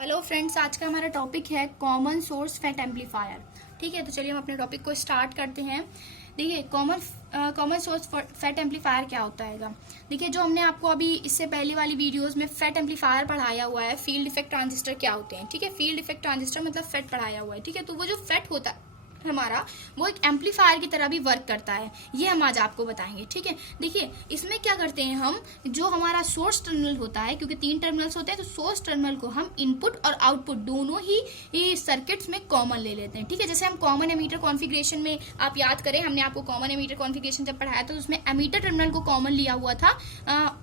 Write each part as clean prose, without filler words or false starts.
Hello friends, आज का हमारा टॉपिक है कॉमन सोर्स फैट एम्पलीफायर। ठीक है, तो चलिए हम अपने टॉपिक को स्टार्ट करते हैं। देखिए कॉमन सोर्स फैट एम्पलीफायर क्या होता है। देखिए, जो हमने आपको अभी इससे पहले वाली वीडियोस में फैट एम्पलीफायर पढ़ाया हुआ है, फील्ड इफेक्ट ट्रांजिस्टर क्या होते हैं। ठीक है, फील्ड इफेक्ट ट्रांजिस्टर मतलब फैट पढ़ाया हुआ है। ठीक है, तो वो जो फैट होता है हमारा, वो एक एम्पलीफायर की तरह भी वर्क करता है। ये हम आज आपको बताएंगे। ठीक है, देखिए इसमें क्या करते हैं हम, जो हमारा सोर्स टर्मिनल होता है, क्योंकि 3 टर्मिनल्स होते हैं, तो सोर्स टर्मिनल को हम इनपुट और आउटपुट दोनों ही सर्किट्स में कॉमन ले लेते हैं। ठीक है, जैसे हम कॉमन एमीटर कॉन्फ़िगरेशन में आप याद करें, हमने आपको कॉमन एमीटर कॉन्फ़िगरेशन जब पढ़ाया तो उसमें एमीटर टर्मिनल को कॉमन लिया हुआ था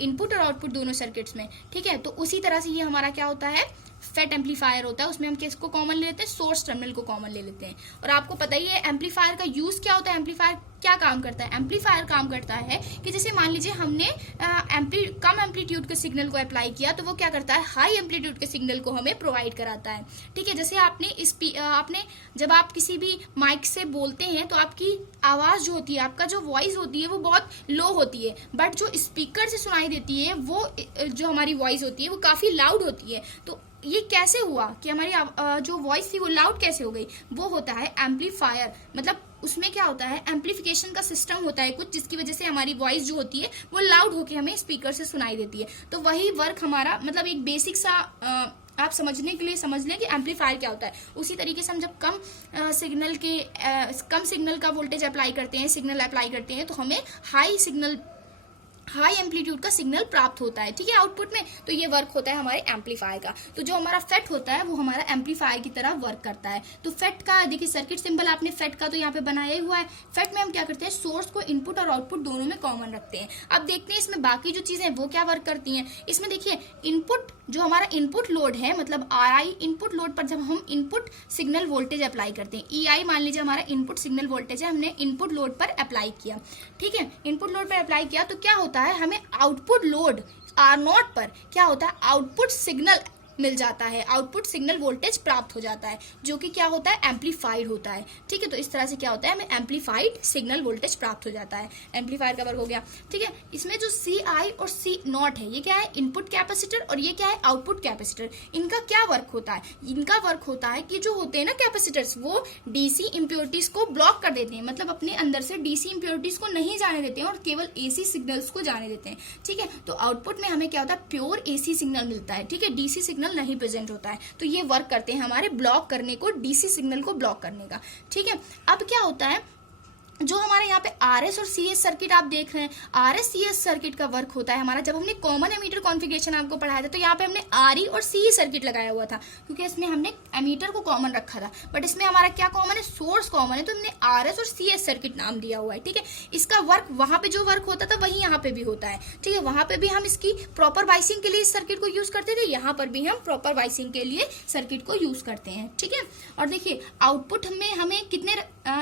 इनपुट और आउटपुट दोनों सर्किट्स में। ठीक है, तो उसी तरह से ये हमारा क्या होता है, फैट एम्पलीफायर होता है। उसमें हम किसको कॉमन ले लेते हैं, सोर्स टर्मिनल को कॉमन ले लेते हैं। और आपको पता ही है एम्पलीफायर का यूज क्या होता है। एम्पलीफायर क्या काम करता है, एम्पलीफायर काम करता है कि जैसे मान लीजिए हमने कम एम्पलीट्यूड के सिग्नल को अप्लाई किया, तो वो क्या करता है, हाई एम्पलीट्यूड के सिग्नल को हमें प्रोवाइड कराता है। ठीक है, जैसे आपने जब आप किसी भी माइक से बोलते हैं तो आपकी आवाज जो होती है, आपका जो वॉइस होती है, वो बहुत लो होती है, बट जो स्पीकर से सुनाई देती है, वो जो हमारी वॉइस होती है वो काफी लाउड होती है। तो ये कैसे हुआ कि हमारी जो वॉइस थी वो लाउड कैसे हो गई, वो होता है एम्पलीफायर। मतलब उसमें क्या होता है, एम्पलीफिकेशन का सिस्टम होता है कुछ, जिसकी वजह से हमारी वॉइस जो होती है वो लाउड होकर हमें स्पीकर से सुनाई देती है। तो वही वर्क हमारा, मतलब एक बेसिक सा आप समझने के लिए समझ लें कि एम्पलीफायर क्या होता है। उसी तरीके से हम जब कम सिग्नल का वोल्टेज अप्लाई करते हैं, सिग्नल अप्लाई करते हैं, तो हमें हाई एम्पलीट्यूड का सिग्नल प्राप्त होता है। ठीक है, आउटपुट में। तो ये वर्क होता है हमारे एम्पलीफायर का। तो जो हमारा फेट होता है वो हमारा एम्पलीफायर की तरह वर्क करता है। तो फेट का देखिए सर्किट सिंबल आपने फेट का तो यहाँ पे बनाया ही हुआ है। फेट में हम क्या करते हैं, सोर्स को इनपुट और आउटपुट दोनों में कॉमन रखते हैं। अब देखते हैं इसमें बाकी जो चीजें वो क्या वर्क करती हैं। इसमें देखिए इनपुट, जो हमारा इनपुट लोड है, मतलब RI इनपुट लोड पर जब हम इनपुट सिग्नल वोल्टेज अप्लाई करते हैं, EI मान लीजिए हमारा इनपुट सिग्नल वोल्टेज है, हमने इनपुट लोड पर अप्लाई किया। ठीक है, इनपुट लोड पर अप्लाई किया तो क्या होता है, हमें आउटपुट लोड R0 पर क्या होता है, आउटपुट सिग्नल मिल जाता है, आउटपुट सिग्नल वोल्टेज प्राप्त हो जाता है, जो कि क्या होता है, एम्पलीफाइड होता है। ठीक है, तो इस तरह से क्या होता है, हमें एम्पलीफाइड सिग्नल वोल्टेज प्राप्त हो जाता है। एम्पलीफायर का वर्क हो गया। ठीक है, इसमें जो CI और C0 है, ये क्या है, इनपुट कैपेसिटर, और ये क्या है, आउटपुट कैपेसिटर। इनका क्या वर्क होता है, इनका वर्क होता है कि जो होते हैं ना कैपेसिटर्स, वो DC इम्प्योरिटीज को ब्लॉक कर देते हैं, मतलब अपने अंदर से DC इम्प्योरिटीज को नहीं जाने देते हैं और केवल AC सिग्नल्स को जाने देते हैं। ठीक है, तो आउटपुट में हमें क्या होता है, प्योर AC सिग्नल मिलता है। ठीक है, DC सिग्नल नहीं प्रेजेंट होता है। तो ये वर्क करते हैं हमारे ब्लॉक करने को, DC सिग्नल को ब्लॉक करने का। ठीक है, अब क्या होता है, जो हमारे यहाँ पे RS और CS सर्किट आप देख रहे हैं, RS CS सर्किट का वर्क होता है हमारा, जब हमने कॉमन एमीटर कॉन्फ़िगरेशन आपको पढ़ाया था तो यहाँ पे हमने RE और CE सर्किट लगाया हुआ था, क्योंकि इसमें हमने एमीटर को कॉमन रखा था। बट इसमें हमारा क्या कॉमन है, सोर्स कॉमन है, तो हमने RS और CS सर्किट नाम दिया हुआ है। ठीक है, इसका वर्क वहां पे जो वर्क होता था वही यहाँ पे भी होता है। ठीक है, वहां पे भी हम इसकी प्रॉपर वाइसिंग के लिए इस सर्किट को यूज करते थे, यहाँ पर भी हम प्रॉपर वाइसिंग के लिए सर्किट को यूज करते हैं। ठीक है, और देखिए आउटपुट में हमें कितने,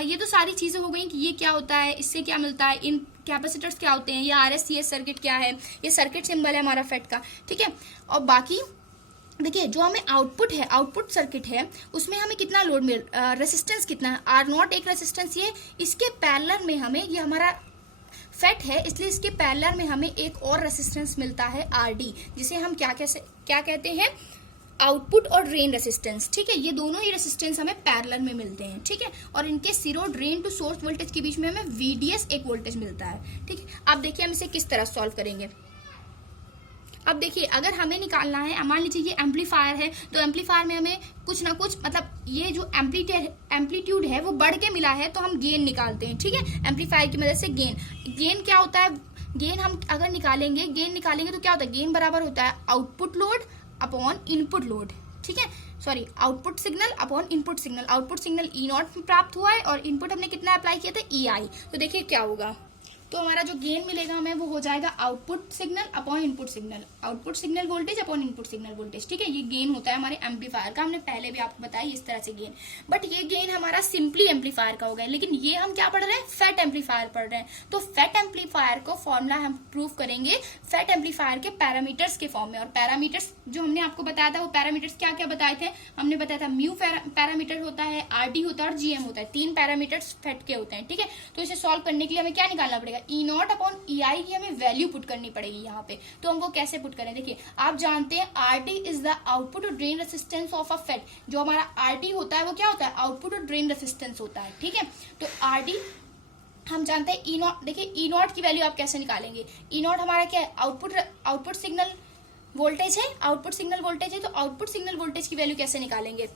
ये तो सारी चीजें हो गई कि ये क्या होता है, इससे क्या मिलता है, इन कैपेसिटर्स क्या होते हैं, ये RS CS सर्किट क्या है, ये सर्किट सिंबल है हमारा फेट का। ठीक है, और बाकी देखिए जो हमें आउटपुट है, आउटपुट सर्किट है, उसमें हमें कितना लोड मिल, रेसिस्टेंस कितना है, R0 एक रेसिस्टेंस, ये इसके पैरेलल में हमें, ये हमारा फेट है इसलिए इसके पैरेलल में हमें एक और रेसिस्टेंस मिलता है RD, जिसे हम क्या कहते हैं, आउटपुट और ड्रेन रेसिस्टेंस। ठीक है, ये दोनों ही रेसिस्टेंस हमें पैरेलल में मिलते हैं। ठीक है, और इनके zero drain to source voltage के बीच में हमें VDS एक वोल्टेज मिलता है। ठीक है, अब देखिए हम इसे किस तरह सॉल्व करेंगे। अब देखिए अगर हमें निकालना है, मान लीजिए ये एम्पलीफायर है, तो एम्पलीफायर में हमें कुछ ना कुछ, मतलब ये जो एम्पलीट्यूड है वो बढ़ के मिला है, तो हम गेन निकालते हैं। ठीक है, एम्पलीफायर की मदद से गेन क्या होता है, गेन हम अगर निकालेंगे तो क्या होता है, गेन बराबर होता है output load upon input load. ठीक है, sorry, output signal upon input signal. Output signal E0 प्राप्त हुआ है और इनपुट हमने कितना अप्लाई किया था, EI। तो देखिए क्या होगा, तो हमारा जो गेन मिलेगा हमें वो हो जाएगा output signal upon input signal, output signal voltage upon input signal voltage. ठीक है, ये गेन होता है हमारे एम्पलीफायर का, हमने पहले भी आपको बताया इस तरह से गेन। बट ये गेन हमारा सिंपली एम्पलीफायर का हो गया, लेकिन ये हम क्या पढ़ रहे हैं, फैट एम्पलीफायर पढ़ रहे हैं। तो फैट एम्पलीफायर को फॉर्मूला हम प्रूव करेंगे फैट एम्पलीफायर के पैरामीटर्स के फॉर्म में। और पैरामीटर्स जो हमने आपको बताया था, वो पैरामीटर्स क्या क्या बताए थे, हमने बताया था म्यू पैरामीटर होता है, RD होता है और GM होता है, 3 पैरामीटर्स फैट के होते हैं। ठीक है, तो इसे सॉल्व करने के लिए हमें क्या निकालना पड़ेगा, ई नॉट अपॉन ई आई की हमें वैल्यू पुट करनी पड़ेगी यहाँ पे। तो हम वो कैसे पुट करें, देखिए आप जानते हैं R D is the output और drain resistance of a FET. जो हमारा आर डी होता है वो क्या होता है, आउटपुट और ड्रेन रेसिस्टेंस होता है, ठीक है। तो आर डी हम जानते हैं ई नॉट, देखिए ई नॉट की वैल्यू आप कैसे निकालेंगे, ई नॉट हमारा क्या है, आउटपुट सिग्नल वोल्टेज है, आउटपुट सिग्नल वोल्टेज है। तो आउटपुट सिग्नल वोल्टेज की वैल्यू कैसे निकालेंगे,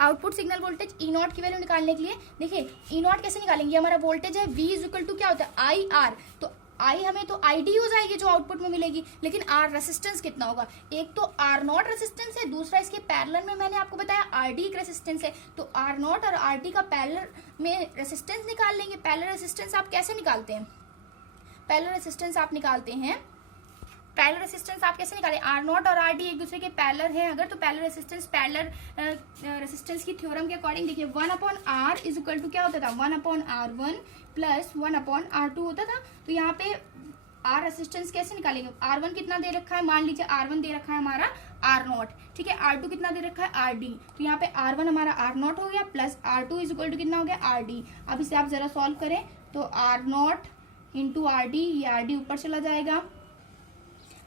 output signal voltage E not की वैल्यू निकालने के लिए देखिए ई नॉट कैसे निकालेंगे, हमारा वोल्टेज है वी इज इक्वल टू क्या होता है आई आर। तो आई हमें तो आई डी हो जाएगी जो आउटपुट में मिलेगी, लेकिन आर रेसिस्टेंस कितना होगा, एक तो आर नॉट रेसिस्टेंस है, दूसरा इसके पैरेलल में मैंने आपको बताया आर डी एक रेसिस्टेंस है। तो आर नॉट और आर डी का पैरेलल में रेसिस्टेंस निकाल लेंगे। पैरेलल रेसिस्टेंस आप कैसे निकालते हैं, पैरेलल रेसिस्टेंस आप निकालते हैं, पैरेलल रेसिस्टेंस आप कैसे निकालें, आर नॉट और आर डी एक दूसरे के पैरेलल हैं अगर, तो पैरेलल रेसिस्टेंस पैरेलल रेसिस्टेंस की थ्योरम के अकॉर्डिंग देखिए 1 upon R is equal to क्या होता था, 1 upon R one plus 1 upon R two होता था। तो यहाँ पे आर रेसिस्टेंस कैसे निकालेंगे, आर वन कितना दे रखा है, मान लीजिए आर वन दे रखा है हमारा आर नॉट, ठीक है, आर टू कितना दे रखा है आर डी। तो यहाँ पे आर वन हमारा आर नॉट हो गया plus R two is equal to कितना हो गया आर डी। अब इसे आप जरा सॉल्व करें तो R naught into R D, ये आर डी ऊपर चला जाएगा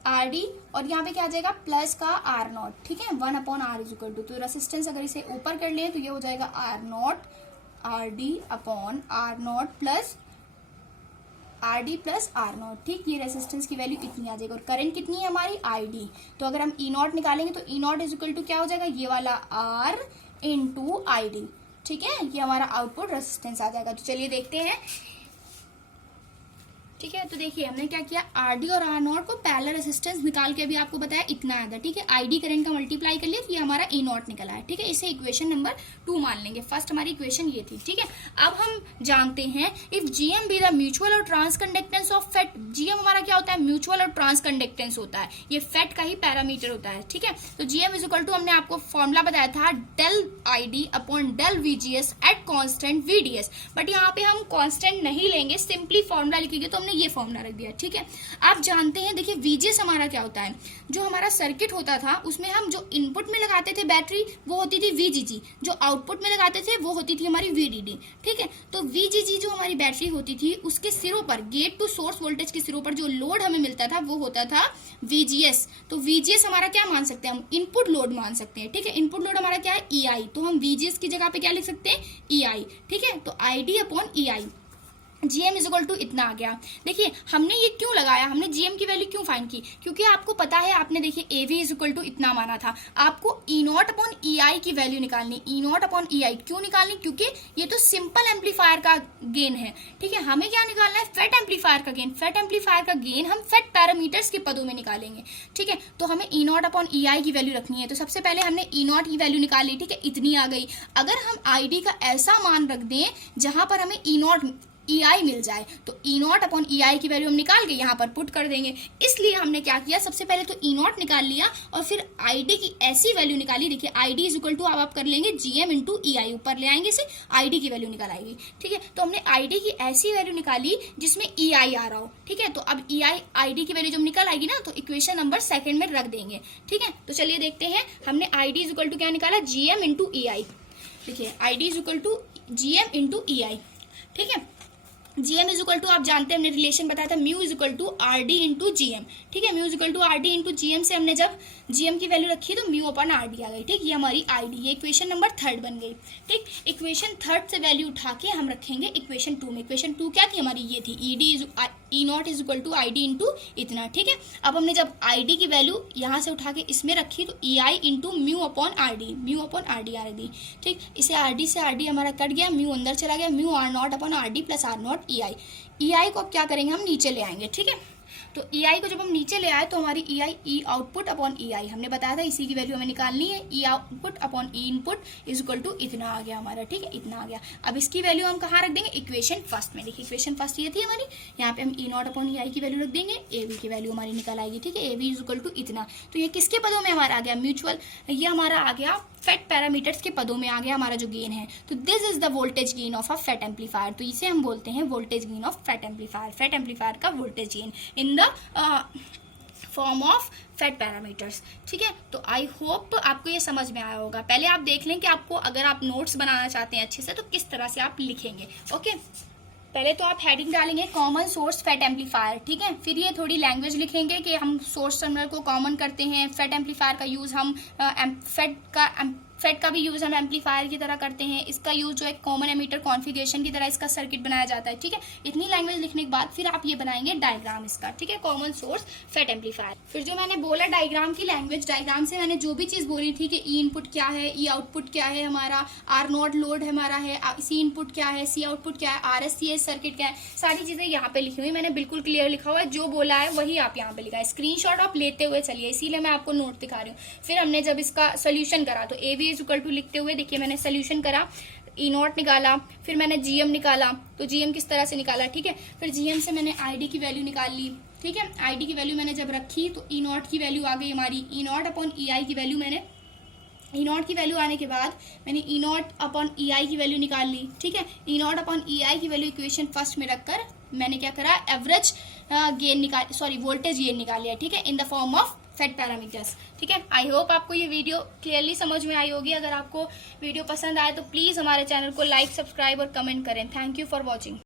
आर डी, और यहाँ पे क्या आ जाएगा प्लस का आर नॉट, ठीक है, 1 upon R is equal to, तो रेसिस्टेंस अगर इसे ऊपर कर ले तो ये हो जाएगा R naught R D upon R naught plus R D plus R naught, ठीक, ये रेसिस्टेंस की वैल्यू इतनी आ जाएगी। और करंट कितनी है हमारी आई डी, तो अगर हम ई नॉट निकालेंगे तो ई नॉट इज इक्वल टू क्या हो जाएगा, ये वाला आर इंटू आई डी, ठीक है, ये हमारा आउटपुट रेसिस्टेंस आ जाएगा। तो चलिए देखते हैं, ठीक है। तो देखिए हमने क्या किया, आर डी और आर नॉट को पैरेलल रेसिस्टेंस निकाल के अभी आपको बताया इतना आया था, ठीक है, आई डी करंट का मल्टीप्लाई कर लिया तो ये हमारा ई नॉट निकला है, ठीक है। इसे इक्वेशन नंबर 2 मान लेंगे, फर्स्ट हमारी इक्वेशन ये थी, ठीक है। अब हम जानते हैं if gm be the mutual और transconductance of FET, gm हमारा क्या होता है, म्यूचुअल और ट्रांस कंडक्टेंस होता है, ये फेट का ही पैरामीटर होता है, ठीक है। तो जीएम इज इक्वल टू हमने आपको फॉर्मूला बताया था del I D upon del VGS at constant VDS, but यहाँ पे हम कॉन्स्टेंट नहीं लेंगे, सिंपली फॉर्मूला लिखेंगे तो ये फॉर्मूला रख दिया, ठीक है। आप जानते हैं देखिए वीजीएस हमारा क्या होता है, जो हमारा सर्किट होता था उसमें हम जो इनपुट में लगाते थे बैटरी वो होती थी वीजीजी, जो आउटपुट में लगाते थे वो होती थी हमारी वीडीडी, ठीक है। तो वीजीजी जो हमारी बैटरी होती थी उसके सिरों पर गेट टू सोर्स वोल्टेज के सिरों पर जो लोड हमें मिलता था वो होता था वीजीएस। तो वीजीएस हमारा क्या मान सकते हैं, हम इनपुट लोड मान सकते हैं, ठीक है। इनपुट लोड हमारा क्या है ईआई, तो हम वीजीएस की जगह पे क्या लिख सकते हैं ईआई, ठीक है। तो I D upon E I, G M is equal to इतना आ गया। देखिए हमने ये क्यों लगाया, हमने जीएम की वैल्यू क्यों फाइंड की, क्योंकि आपको पता है आपने देखिए एवी इज इक्वल टू इतना माना था, आपको ई नॉट अपॉन ई आई की वैल्यू निकालनी, ई नॉट अपॉन ई आई क्यों निकालनी, क्योंकि ये तो सिंपल एम्पलीफायर का गेन है, ठीक है। हमें क्या निकालना है, फेट एम्पलीफायर का गेन, फेट एम्पलीफायर का गेन हम फेट पैरामीटर्स के पदों में निकालेंगे, ठीक है। तो हमें ई नॉट अपॉन ई आई की वैल्यू रखनी है, तो सबसे पहले हमने ई नॉट की वैल्यू निकाली, ठीक है, इतनी आ गई। अगर हम आई डी का ऐसा मान रख दें जहां पर हमें ई नॉट ई आई मिल जाए तो ई नॉट अपॉन ई आई की वैल्यू हम निकाल के यहाँ पर पुट कर देंगे। इसलिए हमने क्या किया, सबसे पहले तो ई नॉट निकाल लिया और फिर आई डी की ऐसी वैल्यू निकाली, देखिए I D is equal to अब आप कर लेंगे जीएम इंटू ई आई, ऊपर ले आएंगे इसे आई डी की वैल्यू निकाल आएगी, ठीक है। तो हमने आई डी की ऐसी वैल्यू निकाली जिसमें ई आई आ रहा हो, ठीक है। तो अब ई आई डी की वैल्यू जब निकल आएगी ना तो इक्वेशन नंबर 2 में रख देंगे, ठीक है। तो चलिए देखते हैं, हमने I D is equal to क्या निकाला, जीएम इंटू ई आई, देखिए I D is equal to gm into E I, ठीक है। जीएम इज इक्वल टू आप जानते हैं हमने रिलेशन बताया था mu is equal to R D into G M, ठीक है। Mu is equal to R D into G M से हमने जब जीएम की वैल्यू रखी तो म्यू अपॉन आर डी आ गई, ठीक, ये हमारी आई डी, ये इक्वेशन नंबर 3 बन गई, ठीक। इक्वेशन 3 से वैल्यू उठा के हम रखेंगे इक्वेशन 2 में। इक्वेशन 2 क्या थी हमारी, ये थी E D is E naught is equal to I D into इतना, ठीक है। अब हमने जब आई डी की वैल्यू यहाँ से उठा के इसमें रखी तो E I into mu upon R D, mu upon R D आ रही, ठीक। इसे आर डी से आर डी हमारा कट गया, म्यू अंदर चला गया, mu R not upon R D plus R not E I. E I को अब क्या करेंगे, हम नीचे ले आएंगे, ठीक है। तो ई आई को जब हम नीचे ले आए तो हमारी ई आई ई आउटपुट अपॉन ई आई हमने बताया था इसी की वैल्यू हमें निकालनी है, E output upon E input is equal to इतना आ गया हमारा, ठीक है, इतना आ गया। अब इसकी वैल्यू हम कहाँ रख देंगे, इक्वेशन 1 में। देखिए इक्वेशन 1 ये थी हमारी, यहाँ पे हम ई नॉट अपॉन ई आई की वैल्यू रख देंगे, ए वी की वैल्यू हमारी निकल आएगी, ठीक है, A V is equal to इतना। तो ये किसके पदों में हमारा आ गया, म्यूचुअल, ये हमारा आ गया फेट पैरामीटर्स के पदों में आ गया हमारा जो गेन है। तो this is the voltage gain of a FET amplifier, तो इसे हम बोलते हैं voltage gain of FET amplifier, FET amplifier का voltage gain in the form of FET parameters, ठीक है। तो आई होप आपको ये समझ में आया होगा। पहले आप देख लें कि आपको अगर आप नोट्स बनाना चाहते हैं अच्छे से तो किस तरह से आप लिखेंगे, ओके। पहले तो आप हेडिंग डालेंगे कॉमन सोर्स फेट एम्पलीफायर, ठीक है। फिर ये थोड़ी लैंग्वेज लिखेंगे कि हम सोर्स टर्मिनल को कॉमन करते हैं, फेट एम्पलीफायर का यूज हम फेट का भी यूज हम एम्पलीफायर की तरह करते हैं, इसका यूज जो है कॉमन एमीटर कॉन्फ़िगरेशन की तरह इसका सर्किट बनाया जाता है, ठीक है। इतनी लैंग्वेज लिखने के बाद फिर आप ये बनाएंगे डायग्राम इसका, ठीक है, कॉमन सोर्स फेट एम्पलीफायर। फिर जो मैंने बोला डायग्राम की लैंग्वेज, डायग्राम से मैंने जो भी चीज बोली थी कि ई इनपुट क्या है, ई आउटपुट क्या है, हमारा आर नोड लोड हमारा है, सी इनपुट क्या है, सी आउटपुट क्या है, R S C S circuit क्या है, सारी चीजें यहाँ पे लिखी हुई मैंने, बिल्कुल क्लियर लिखा हुआ है, जो बोला है वही आप यहाँ पे लिखा है, स्क्रीनशॉट आप लेते हुए चलिए, इसीलिए मैं आपको नोट दिखा रही हूँ। फिर हमने जब इसका सोल्यूशन करा तो A V is equal to लिखते हुए देखिए मैंने सोल्यूशन करा, ई नॉट निकाला, फिर मैंने जीएम निकाला, तो जीएम किस तरह से निकाला, ठीक है। फिर जीएम से मैंने आईडी की वैल्यू निकाल ली, ठीक है। आईडी की वैल्यू मैंने जब रखी तो ई नॉट की वैल्यू आ गई हमारी, ई नॉट अपॉन ई आई की वैल्यू मैंने, ई नॉट की वैल्यू आने के बाद मैंने ई नॉट अपॉन ई आई की वैल्यू निकाल ली, ठीक है। ई नॉट अपॉन ई आई की वैल्यू इक्वेशन फर्स्ट में रखकर मैंने क्या करा, एवरेज गेन निकाल, सॉरी वोल्टेज गेन निकाल लिया, ठीक है, in the form of FET parameters, ठीक है। आई होप आपको ये वीडियो क्लियरली समझ में आई होगी। अगर आपको वीडियो पसंद आए तो प्लीज हमारे चैनल को लाइक, सब्सक्राइब और कमेंट करें। Thank you for watching.